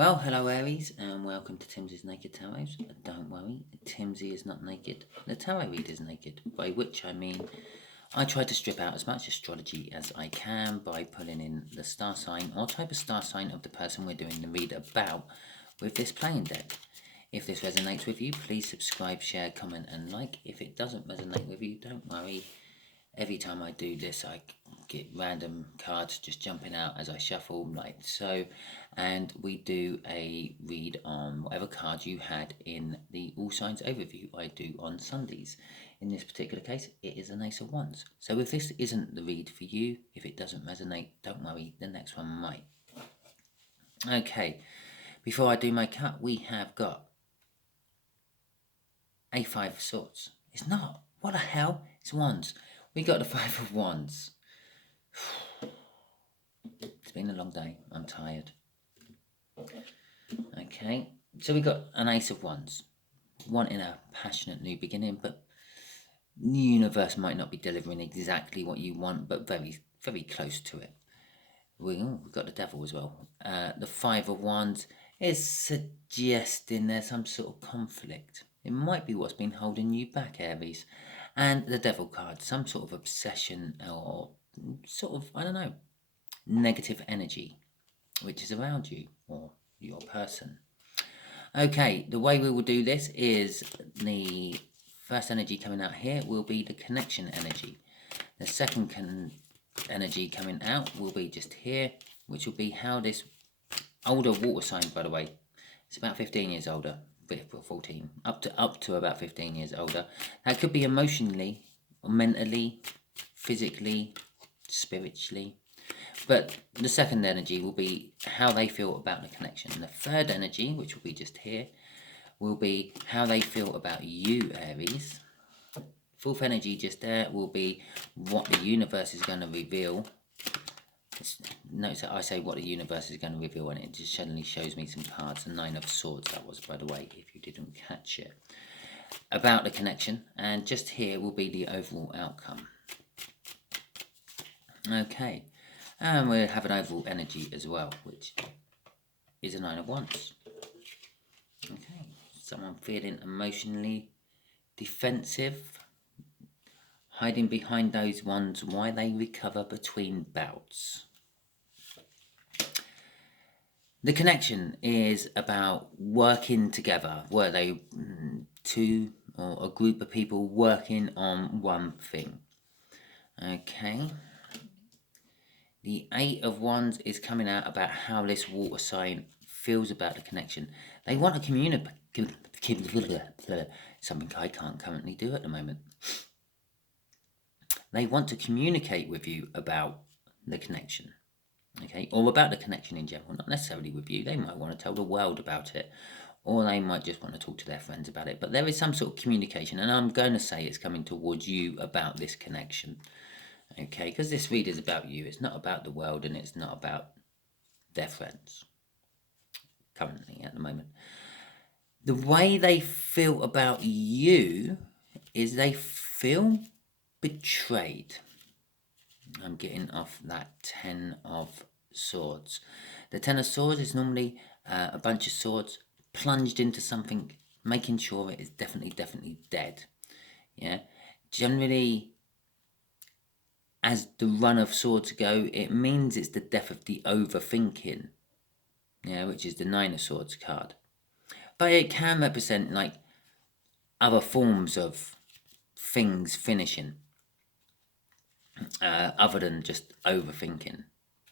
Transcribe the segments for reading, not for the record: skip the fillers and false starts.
Well, hello Aries, and welcome to Timsy's Naked Tarot. Don't worry, Timsy is not naked. The tarot reader is naked, by which I mean I try to strip out as much astrology as I can by pulling in the star sign or type of star sign of the person we're doing the read about with this playing deck. If this resonates with you, please subscribe, share, comment and like. If it doesn't resonate with you, don't worry. Every time I do this, I get random cards just jumping out as I shuffle, like so, and we do a read on whatever card you had in the All Signs overview I do on Sundays. In this particular case, it is an Ace of Wands. So if this isn't the read for you, if it doesn't resonate, don't worry, the next one might. Okay, before I do my cut, we have got a Five of Swords. It's not. What the hell? It's Wands. We got the Five of Wands. It's been a long day. I'm tired. Okay, so we got an Ace of Wands. Wanting a passionate new beginning, but the universe might not be delivering exactly what you want, but very, very close to it. We've got the Devil as well. The Five of Wands is suggesting there's some sort of conflict. It might be what's been holding you back, Aries. And the Devil card, some sort of obsession or sort of, I don't know, negative energy which is around you or your person. Okay, the way we will do this is the first energy coming out here will be the connection energy. The second energy coming out will be just here, which will be how this older water sign, by the way, it's about 15 years older, 14, up to about 15 years older. That could be emotionally, mentally, physically, spiritually. But the second energy will be how they feel about the connection. The third energy, which will be just here, will be how they feel about you, Aries. Fourth energy just there will be what the universe is going to reveal. Notice that I say what the universe is going to reveal and it just suddenly shows me some cards. The Nine of Swords, that was, by the way, if you didn't catch it. About the connection, and just here will be the overall outcome. Okay, and we'll have an overall energy as well, which is a Nine of Wands. Okay, someone feeling emotionally defensive, hiding behind those ones while they recover between bouts. The connection is about working together. Were they two or a group of people working on one thing? Okay. The Eight of Wands is coming out about how this water sign feels about the connection. They want to communicate. Something I can't currently do at the moment. They want to communicate with you about the connection. Okay, or about the connection in general, not necessarily with you. They might want to tell the world about it, or they might just want to talk to their friends about it. But there is some sort of communication, and I'm going to say it's coming towards you about this connection. Okay, because this read is about you. It's not about the world, and it's not about their friends. Currently, at the moment. The way they feel about you is they feel betrayed. I'm getting off that Ten of Swords. The Ten of Swords is normally a bunch of swords plunged into something, making sure it is definitely dead. Yeah, generally, as the run of swords go, it means it's the death of the overthinking. Yeah, which is the Nine of Swords card. But it can represent like other forms of things finishing. Other than just overthinking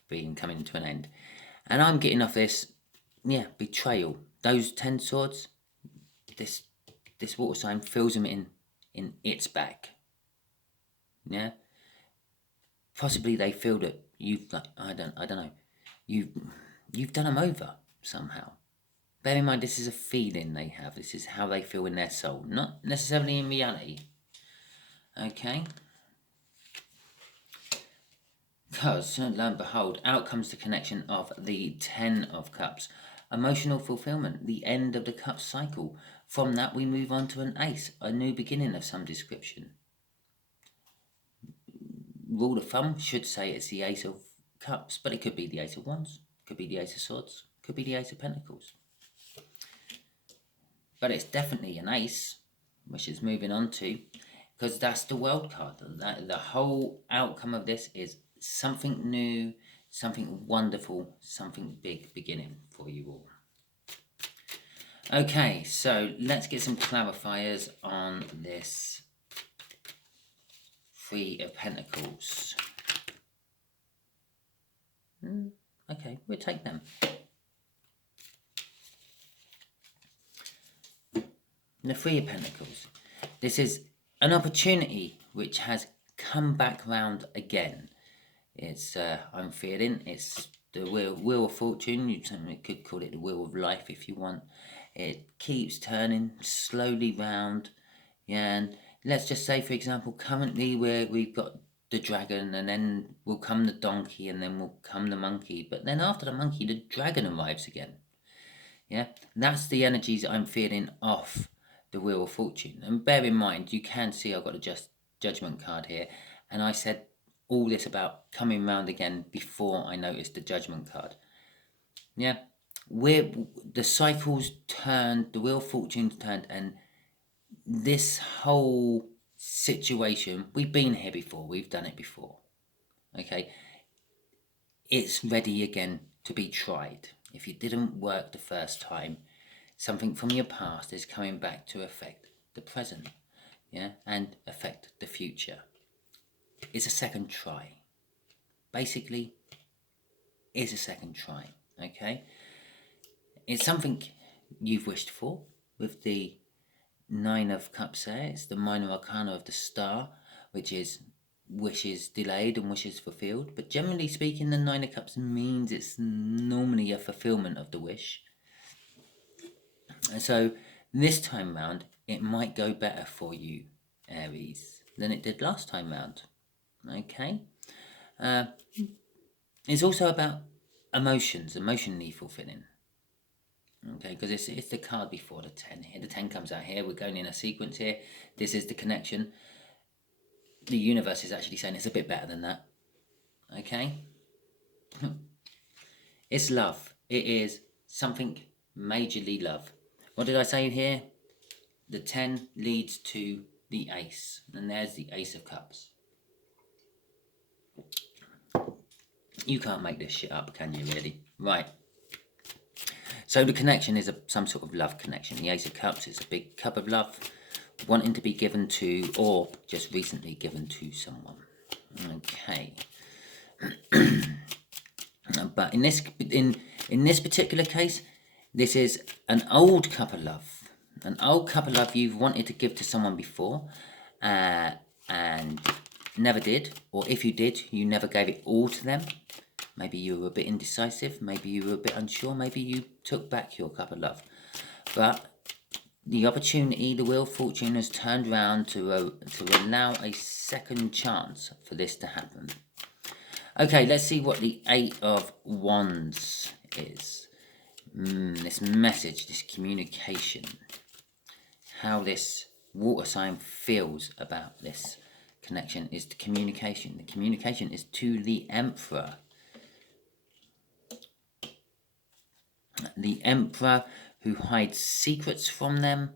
being coming to an end. And I'm getting off this, betrayal. Those 10 swords, this water sign fills them in its back. Yeah? Possibly they feel that you've, like, I don't know, you've done them over somehow. Bear in mind, this is a feeling they have. This is how they feel in their soul, not necessarily in reality. Okay? Because, lo and behold, out comes the connection of the Ten of Cups. Emotional fulfillment, the end of the cup cycle. From that, we move on to an Ace, a new beginning of some description. Rule of thumb should say it's the Ace of Cups, but it could be the Ace of Wands, could be the Ace of Swords, Could be the Ace of Pentacles. But it's definitely an ace, which is moving on to, because that's the World card. The whole outcome of this is something new, something wonderful, something big beginning for you all. Okay, so let's get some clarifiers on this Three of Pentacles. Okay, we'll take them. The Three of Pentacles. This is an opportunity which has come back round again. It's, I'm feeling, it's the wheel of fortune. You could call it the wheel of life if you want. It keeps turning slowly round. Yeah, and let's just say, for example, currently we've got the dragon, and then will come the donkey, and then will come the monkey. But then after the monkey, the dragon arrives again. Yeah, that's the energies I'm feeling off the Wheel of Fortune. And bear in mind, you can see I've got a Judgment card here, and I said all this about coming round again before I noticed the Judgment card. Yeah, the cycles turned, the Wheel of Fortune's turned, and this whole situation, we've been here before, we've done it before. Okay, it's ready again to be tried. If it didn't work the first time, something from your past is coming back to affect the present, yeah, and affect the future. It's a second try. Basically, it's a second try, okay? It's something you've wished for with the Nine of Cups there. It's the minor arcana of the Star, which is wishes delayed and wishes fulfilled. But generally speaking, the Nine of Cups means it's normally a fulfillment of the wish. And so this time round, it might go better for you, Aries, than it did last time round. Okay? It's also about emotions, emotionally fulfilling. Okay, because it's the card before the 10 here. The 10 comes out here. We're going in a sequence here. This is the connection. The universe is actually saying it's a bit better than that. Okay? It's love. It is something majorly love. What did I say here? The 10 leads to the ace. And there's the Ace of Cups. You can't make this shit up, can you, really? Right. So the connection is some sort of love connection. The Ace of Cups is a big cup of love, wanting to be given to, or just recently given to someone. Okay. But in this particular case, this is an old cup of love. An old cup of love you've wanted to give to someone before, and never did. Or if you did, you never gave it all to them. Maybe you were a bit indecisive. Maybe you were a bit unsure. Maybe you took back your cup of love. But the opportunity, the Wheel of Fortune has turned around to allow a second chance for this to happen. Okay, let's see what the Eight of Wands is. This message, this communication. How this water sign feels about this connection is the communication. The communication is to the Emperor. The Emperor who hides secrets from them,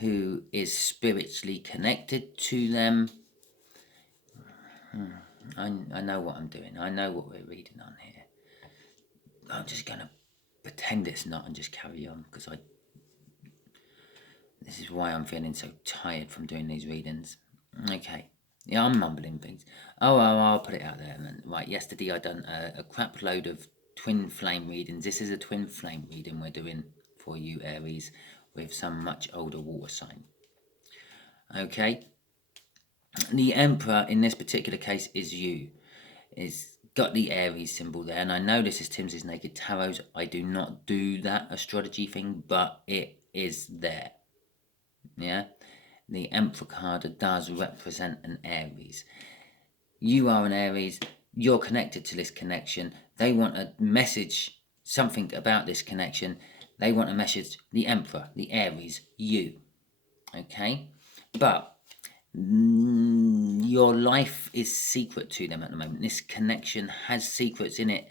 who is spiritually connected to them. I know what I'm doing. I know what we're reading on here. I'm just going to pretend it's not and just carry on, because this is why I'm feeling so tired from doing these readings. Okay. Yeah, I'm mumbling things. Oh, I'll put it out there. Right, yesterday I done a crap load of twin flame readings. This is a twin flame reading we're doing for you, Aries, with some much older water sign. Okay. The Emperor in this particular case is you. It's got the Aries symbol there, and I know this is Timsy's Naked Tarot. I do not do that astrology thing, but it is there. Yeah, the Emperor card does represent an Aries. You are an Aries. You're connected to this connection. They want a message, something about this connection. They want a message. The Emperor, the Aries, you. Okay, but your life is secret to them at the moment. This connection has secrets in it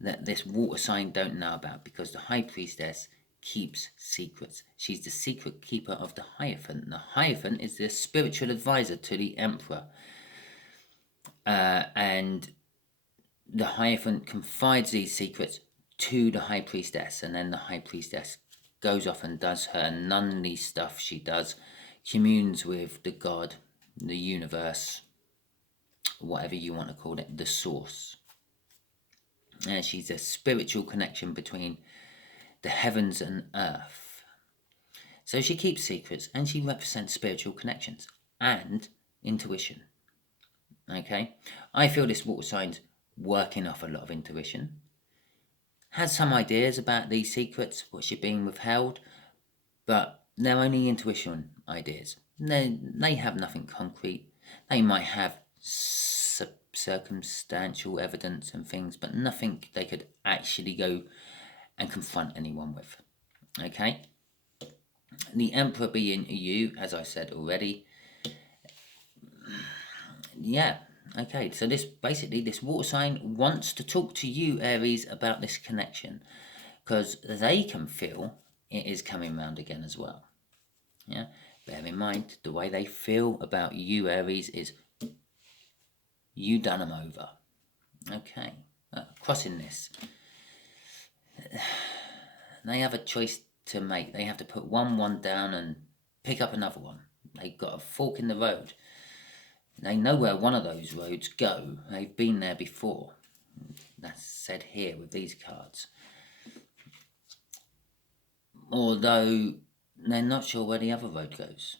that this water sign don't know about, because the High Priestess keeps secrets. She's the secret keeper of the Hierophant. The Hierophant is the spiritual advisor to the Emperor. And the Hierophant confides these secrets to the High Priestess, and then the High Priestess goes off and does her nunly stuff she does, communes with the God, the universe, whatever you want to call it, the source. And she's a spiritual connection between the heavens and earth. So she keeps secrets, and she represents spiritual connections and intuition. Okay, I feel this water sign's working off a lot of intuition, has some ideas about these secrets, what's being withheld, but they're only intuition ideas. They have nothing concrete. They might have circumstantial evidence and things, but nothing they could actually go and confront anyone with. Okay? The Emperor being you, as I said already. Yeah. Okay, so this water sign wants to talk to you, Aries, about this connection, because they can feel it is coming round again as well. Yeah, bear in mind, the way they feel about you, Aries, is you done them over. Okay, crossing this. They have a choice to make. They have to put one down and pick up another one. They've got a fork in the road. They know where one of those roads go. They've been there before. That's said here with these cards. Although they're not sure where the other road goes.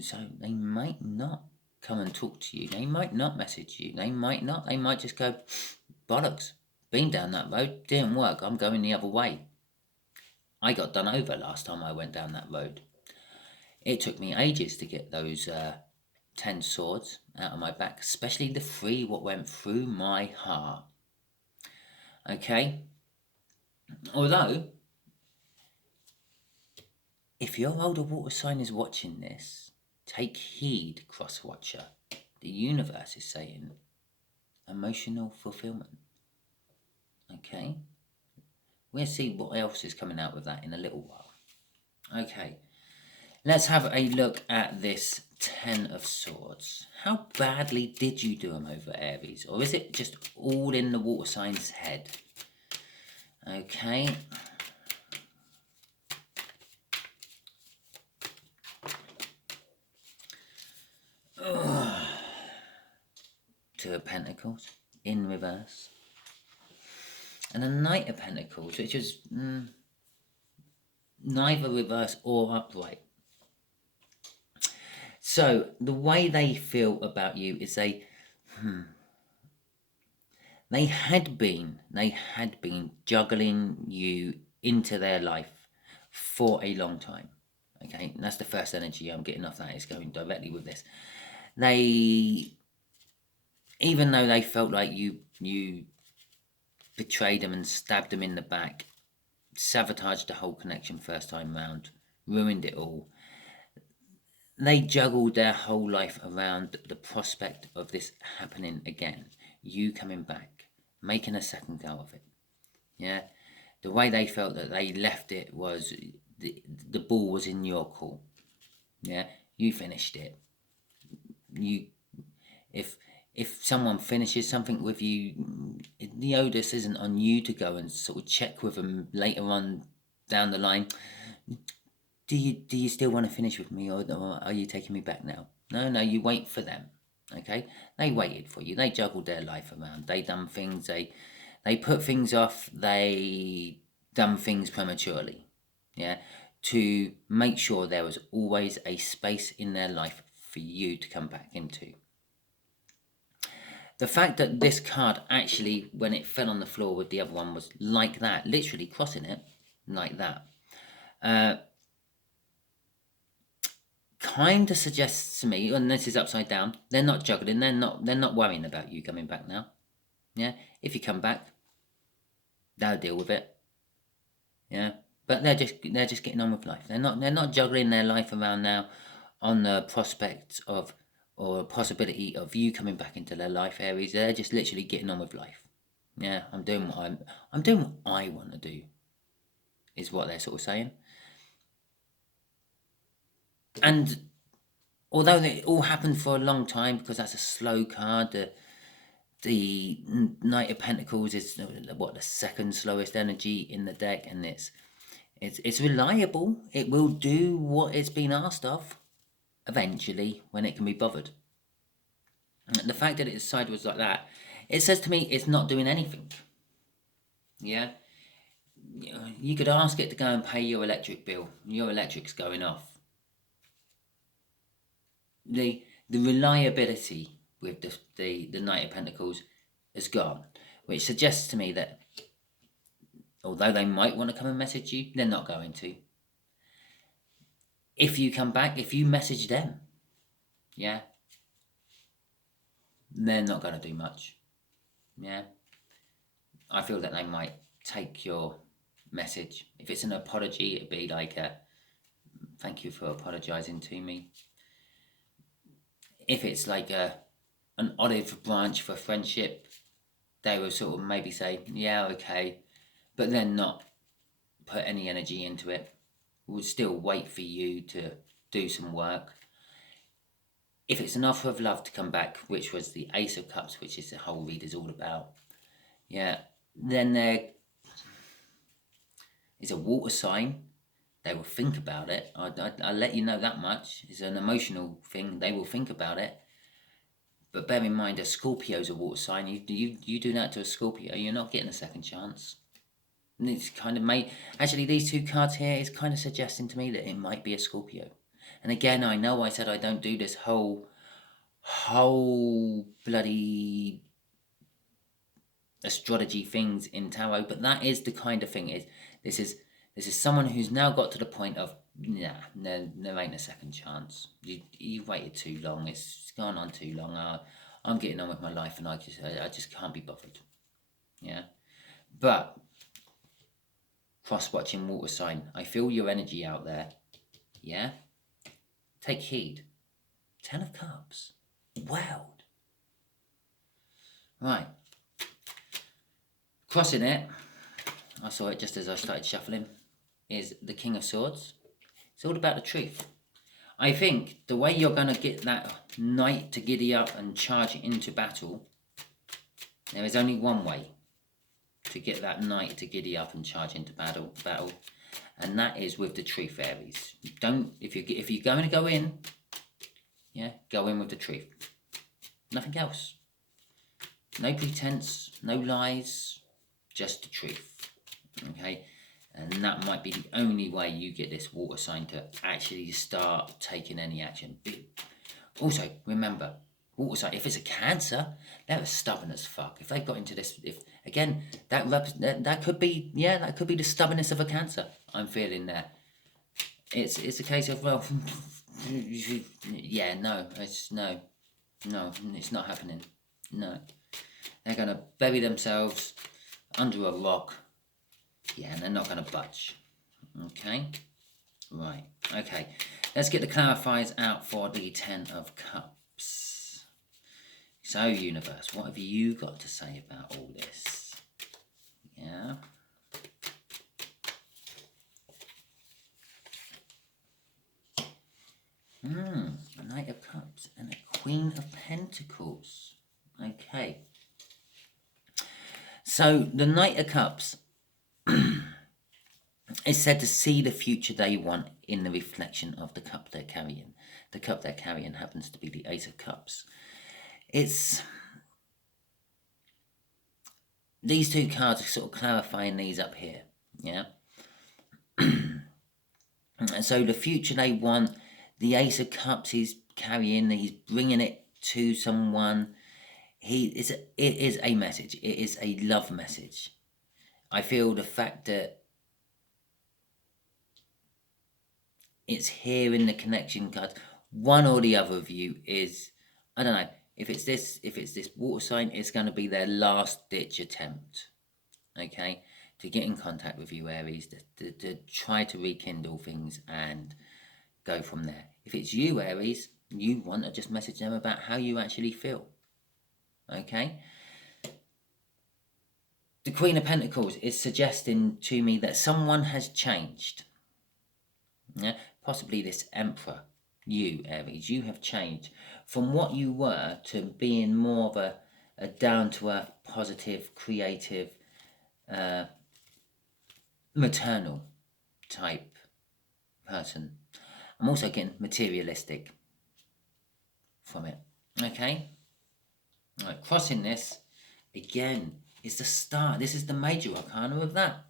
So they might not come and talk to you. They might not message you. They might not. They might just go, bollocks, been down that road, didn't work, I'm going the other way. I got done over last time I went down that road. It took me ages to get those 10 swords out of my back, especially the 3 what went through my heart. Okay? Although, if your older water sign is watching this, take heed, cross-watcher. The universe is saying emotional fulfillment. Okay? We'll see what else is coming out with that in a little while. Okay. Let's have a look at this 10 of Swords. How badly did you do them over, Aries? Or is it just all in the water sign's head? Okay. Two of Pentacles in reverse. And a Knight of Pentacles, which is neither reverse or upright. So the way they feel about you is they had been juggling you into their life for a long time. Okay, and that's the first energy I'm getting off that. It's going directly with this. They, even though they felt like you betrayed them and stabbed them in the back, sabotaged the whole connection first time round, ruined it all, they juggled their whole life around the prospect of this happening again. You coming back, making a second go of it. Yeah, the way they felt that they left it was the ball was in your court. Yeah, you finished it. You, if someone finishes something with you, the onus isn't on you to go and sort of check with them later on down the line. Do you still want to finish with me, or are you taking me back now? No, you wait for them. Okay, they waited for you. They juggled their life around. They done things. They put things off. They done things prematurely. Yeah, to make sure there was always a space in their life for you to come back into. The fact that this card actually, when it fell on the floor with the other one, was like that, literally crossing it like that, kind of suggests to me, and this is upside down, they're not juggling, they're not worrying about you coming back now. Yeah, if you come back, they'll deal with it. Yeah, but they're just getting on with life. They're not juggling their life around now on the prospect of or possibility of you coming back into their life, Aries. They're just literally getting on with life. Yeah, I'm doing what I want to do, is what they're sort of saying. And although it all happened for a long time, because that's a slow card, the Knight of Pentacles is what, the second slowest energy in the deck, and it's reliable. It will do what it's been asked of eventually when it can be bothered. And the fact that it's sideways like that, it says to me it's not doing anything. Yeah, you could ask it to go and pay your electric bill. Your electric's going off. The reliability with the Knight of Pentacles is gone, which suggests to me that although they might want to come and message you, they're not going to. If you come back, if you message them, yeah, they're not going to do much. Yeah, I feel that they might take your message. If it's an apology, it'd be like a thank you for apologizing to me. If it's like an olive branch for friendship, they will sort of maybe say, yeah, okay, but then not put any energy into it. Would still wait for you to do some work. If it's an offer of love to come back, which was the Ace of Cups, which is the whole read is all about, yeah, then there is a water sign. They will think about it. I'll let you know that much. It's an emotional thing. They will think about it. But bear in mind, a Scorpio's a water sign. You do that to a Scorpio, you're not getting a second chance. And it's kind of actually, these two cards here is kind of suggesting to me that it might be a Scorpio. And again, I know I said I don't do this whole bloody astrology things in tarot, but that is the kind of thing. This is someone who's now got to the point of, nah, there ain't a second chance. You waited too long. It's gone on too long. I'm getting on with my life, and I just can't be bothered. Yeah, but cross-watching water sign, I feel your energy out there. Yeah, take heed. 10 of Cups. Wow. Right. Crossing it, I saw it just as I started shuffling, is the King of Swords. It's all about the truth. I think the way you're going to get that knight to giddy up and charge into battle, there is only one way to get that knight to giddy up and charge into battle, and that is with the truth, Aries. If you're going to go in, yeah, go in with the truth. Nothing else. No pretense, no lies, just the truth. Okay? And that might be the only way you get this water sign to actually start taking any action. Also, remember, water sign, if it's a Cancer, they're stubborn as fuck. If they got into this, again, that could be, yeah, that could be the stubbornness of a Cancer I'm feeling there. It's a case of, well, yeah, no, it's not happening. No. They're going to bury themselves under a rock. Yeah, and they're not going to budge. Okay? Right. Okay. Let's get the clarifiers out for the 10 of Cups. So, universe, what have you got to say about all this? Yeah. A Knight of Cups and a Queen of Pentacles. Okay. So, the Knight of Cups is said to see the future they want in the reflection of the cup they're carrying. The cup they're carrying happens to be the Ace of Cups. It's... These two cards are sort of clarifying these up here. Yeah. So, the future they want, the Ace of Cups he's carrying, he's bringing it to someone. It is a message. It is a love message. I feel the fact that it's here in the connection cards, one or the other of you is, I don't know, if it's this water sign, it's going to be their last ditch attempt, okay, to get in contact with you, Aries, to try to rekindle things and go from there. If it's you, Aries, you want to just message them about how you actually feel, okay? The Queen of Pentacles is suggesting to me that someone has changed. Yeah? Possibly this Emperor. You, Aries, you have changed from what you were to being more of a down-to-earth, positive, creative, maternal type person. I'm also getting materialistic from it. Okay? Right, crossing this, again, is the start. This is the major arcana of that.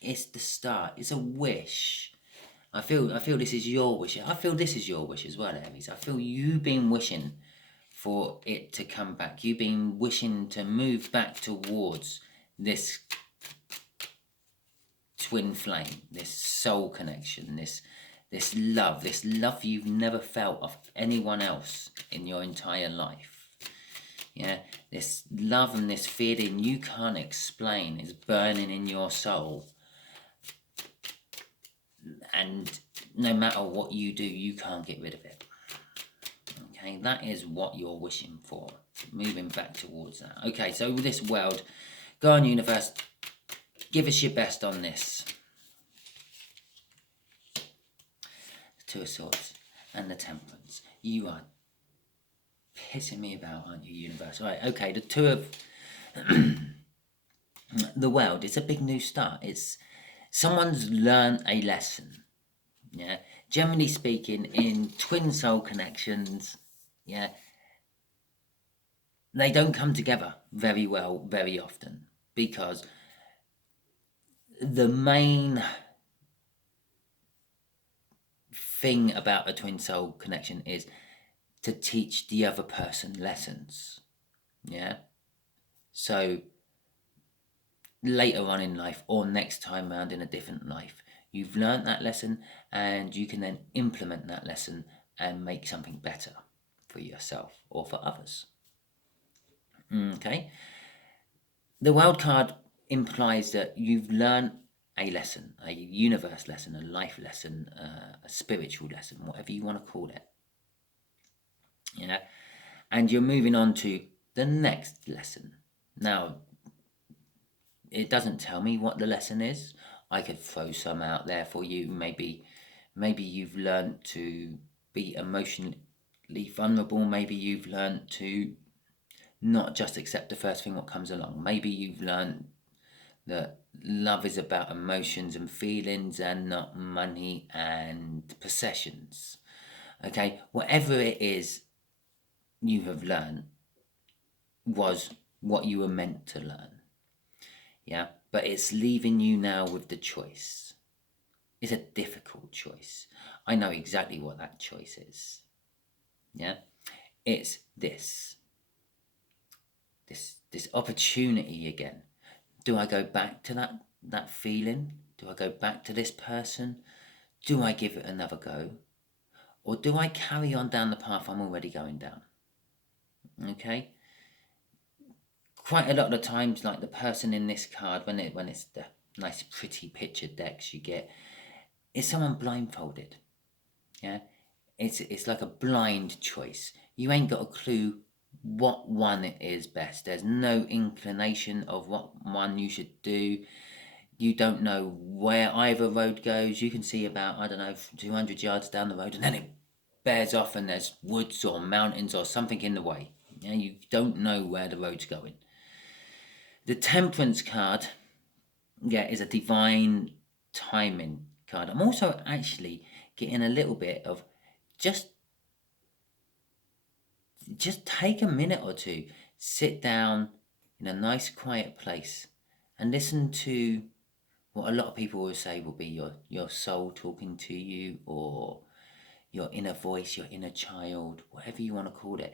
It's the start. It's a wish. I feel this is your wish. I feel this is your wish as well, Aries. I feel you've been wishing for it to come back. You've been wishing to move back towards this twin flame, this soul connection, this love you've never felt of anyone else in your entire life. Yeah, this love and this feeling you can't explain is burning in your soul. And no matter what you do, you can't get rid of it. Okay, that is what you're wishing for. Moving back towards that. Okay, so with this world, go on, universe, give us your best on this. The Two of Swords and the Temperance. You are pissing me about, aren't you, universe? Right, okay, the Two of the world, it's a big new start. It's someone's learned a lesson. Yeah, generally speaking, in twin soul connections, yeah, they don't come together very well very often, because the main thing about a twin soul connection is to teach the other person lessons. Yeah, so later on in life, or next time round in a different life, you've learned that lesson, and you can then implement that lesson and make something better for yourself or for others. Okay. The wild card implies that you've learned a lesson, a universe lesson, a life lesson, a spiritual lesson, whatever you want to call it. Yeah. And you're moving on to the next lesson. Now, it doesn't tell me what the lesson is. I could throw some out there for you. Maybe you've learned to be emotionally vulnerable. Maybe you've learned to not just accept the first thing that comes along. Maybe you've learned that love is about emotions and feelings and not money and possessions. Okay, whatever it is you have learned was what you were meant to learn. Yeah, but it's leaving you now with the choice. It's a difficult choice. I know exactly what that choice is. Yeah, it's this opportunity again. Do I go back to that feeling? Do I go back to this person? Do I give it another go? Or do I carry on down the path I'm already going down? Okay? Quite a lot of times, like the person in this card, when it's the nice pretty picture decks you get, is someone blindfolded. Yeah? It's like a blind choice. You ain't got a clue what one is best. There's no inclination of what one you should do. You don't know where either road goes. You can see about, 200 yards down the road, and then it bears off and there's woods or mountains or something in the way. You don't know where the road's going. The Temperance card, is a divine timing card. I'm also actually getting a little bit of just take a minute or two, sit down in a nice quiet place and listen to what a lot of people will say will be your soul talking to you, or your inner voice, your inner child, whatever you want to call it,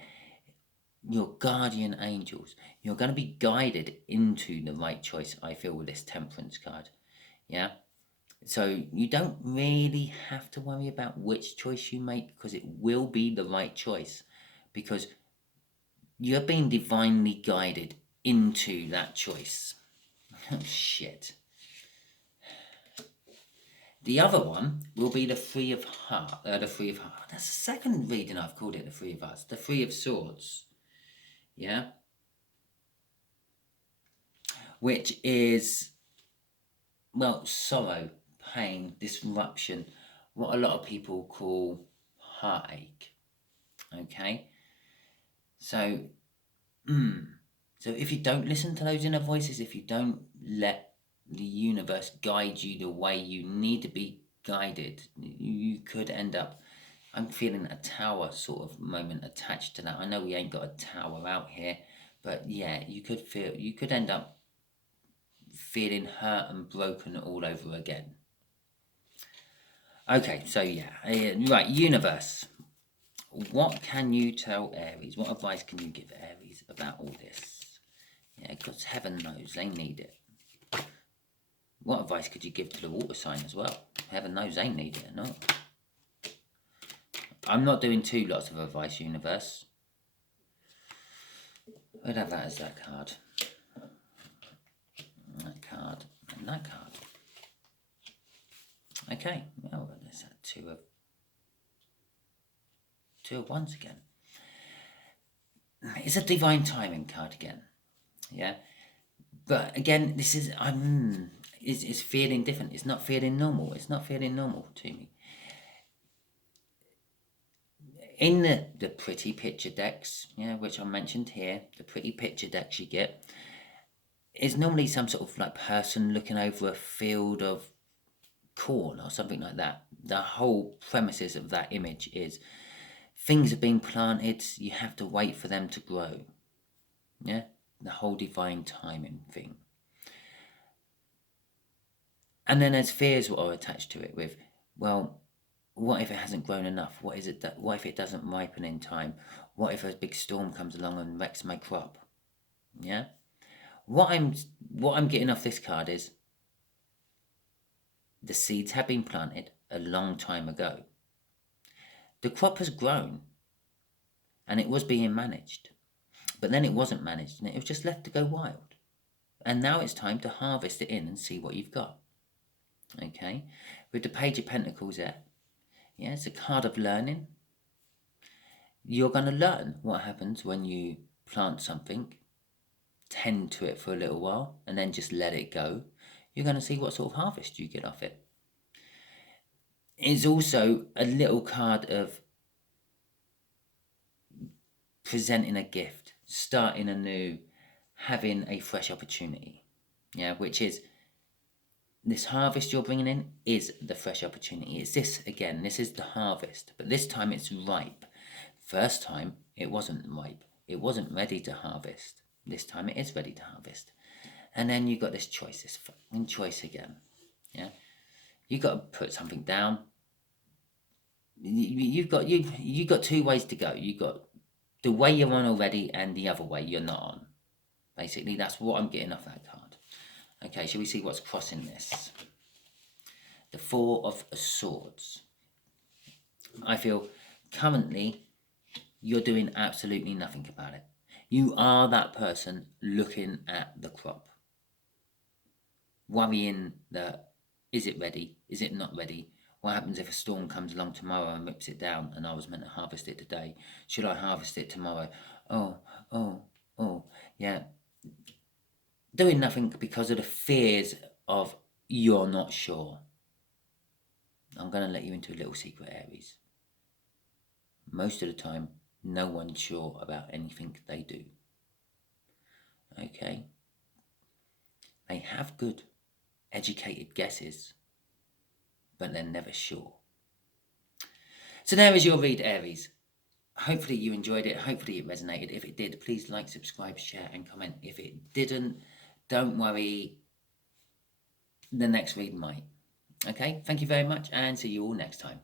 your guardian angels. You're going to be guided into the right choice, I feel, with this Temperance card. Yeah? So you don't really have to worry about which choice you make, because it will be the right choice, because you're being divinely guided into that choice. Oh, shit. The other one will be the Three of Hearts. The Three of Hearts. That's the second reading I've called it the Three of Hearts. The Three of Swords. Yeah? which is, well, sorrow, pain, disruption, what a lot of people call heartache. Okay? So, so if you don't listen to those inner voices, if you don't let the universe guide you the way you need to be guided, you could end up, I'm feeling a tower sort of moment attached to that. I know we ain't got a tower out here, but yeah, you could end up feeling hurt and broken all over again. Okay, so yeah, right, universe. What can you tell Aries? What advice can you give Aries about all this? Yeah, because heaven knows they need it. What advice could you give to the water sign as well? Heaven knows they need it or not. I'm not doing two lots of advice, universe. I'd have that as that card. That card and that card. Okay, well, there's that two of wands again. It's a divine timing card again. Yeah. But again, this is, it's feeling different. It's not feeling normal. It's not feeling normal to me. In the pretty picture decks, yeah, which I mentioned here, the pretty picture decks you get, is normally some sort of like person looking over a field of corn or something like that. The whole premises of that image is things are being planted, you have to wait for them to grow. Yeah, the whole divine timing thing. And then there's fears what are attached to it with, well, what if it hasn't grown enough? What if it doesn't ripen in time? What if a big storm comes along and wrecks my crop? Yeah. What I'm getting off this card is the seeds have been planted a long time ago. The crop has grown and it was being managed, but then it wasn't managed and it was just left to go wild. And now it's time to harvest it in and see what you've got. Okay, with the Page of Pentacles there, yeah, it's a card of learning. You're going to learn what happens when you plant something, tend to it for a little while, and then just let it go. You're going to see what sort of harvest you get off it. It's also a little card of presenting a gift, starting anew, having a fresh opportunity. Yeah, which is this harvest you're bringing in is the fresh opportunity. It's this again, this is the harvest, but this time it's ripe. First time it wasn't ripe. It wasn't ready to harvest. This time it is ready to harvest. And then you got this choice, this fucking choice again. Yeah, you got to put something down. You've got two ways to go. You got the way you're on already and the other way you're not on. Basically, that's what I'm getting off that card. Okay, shall we see what's crossing this? The Four of Swords. I feel currently you're doing absolutely nothing about it. You are that person looking at the crop, worrying that, is it ready? Is it not ready? What happens if a storm comes along tomorrow and rips it down and I was meant to harvest it today? Should I harvest it tomorrow? Oh, yeah. Doing nothing because of the fears of you're not sure. I'm going to let you into a little secret, Aries. Most of the time, no one's sure about anything they do. Okay? They have good, educated guesses, but they're never sure. So there is your read, Aries. Hopefully you enjoyed it. Hopefully it resonated. If it did, please like, subscribe, share, and comment. If it didn't, don't worry. The next read might. Okay? Thank you very much, and see you all next time.